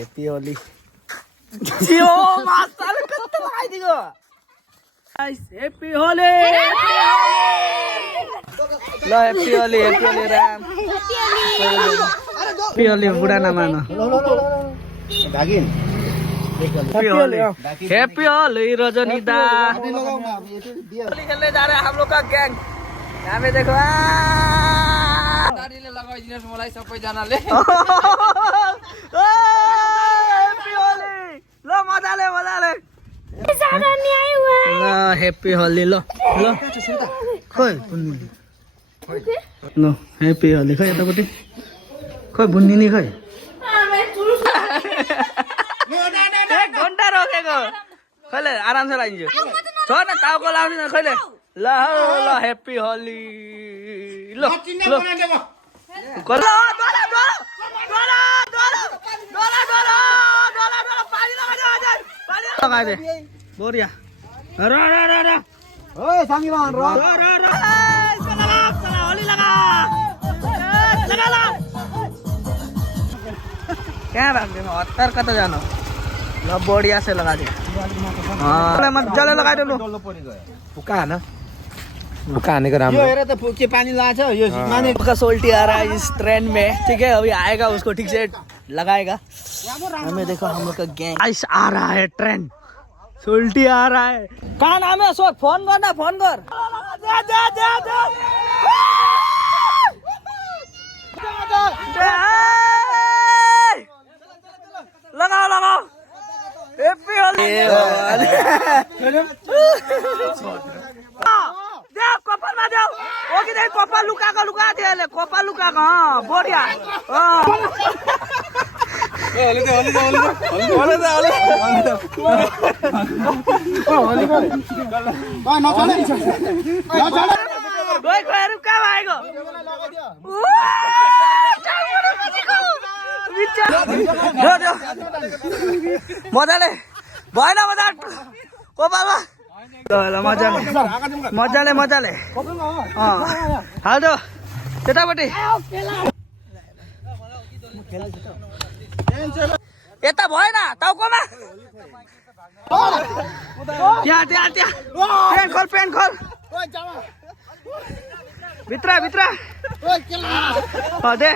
happy Holi Jio मास्टरले कस्तो लगाइदियो guys happy Holi ल happy Holi Ram happy Holi बुढा नमान भागिन हेप्पी होली रजनी दा होली खेलने जा रहे हैं हम लोग का गैंग यहाँ पे देखो दाढ़ीले लगाइदिनुहोस् मलाई सबैजनाले हेप्पी होली ल मजाले ल हेप्पी होली ल खोइ बुन्नी ल हेप्पी होली खै यतापट्टि खै बुन्नी नि खै 1 घन्टा रोकेको खैले आराम से लागिन्छ छोड न टाउको लाउने न खैले ल हेप्पी होली ल लगाइदे बोरिया ओए साङीमान र होली लगा कहाँ भाग्दैन हतार कता जानु ल बढ़िया से लगा दे मजाले लगाइदे लु पुका हान पुका हानेको राम्रो यो हेर त के पानी लाछ यो माने का सोल्टी आ रहा है इस ट्रेन में ठीक है अभी आएगा उसको ठीक से लगाएगा हमें देखो हम लोग का गैंग आइस आ रहा है ट्रेन सोल्टी आ रहा है कहाँ नाम है अशोक फोन करना फोन कर लगाओ हैप्पी होली देव कपाल मा देव ओ कि देख कपाल लुका दिएले कपाल लुका हां बढ़िया हां होली गई गएर कहाँ आएको मजाले भएन कपालमा मजाले हाल्दो त्यतापट्टि यता भएन टाउकोमा त्यहाँ पेन खोल भित्र दे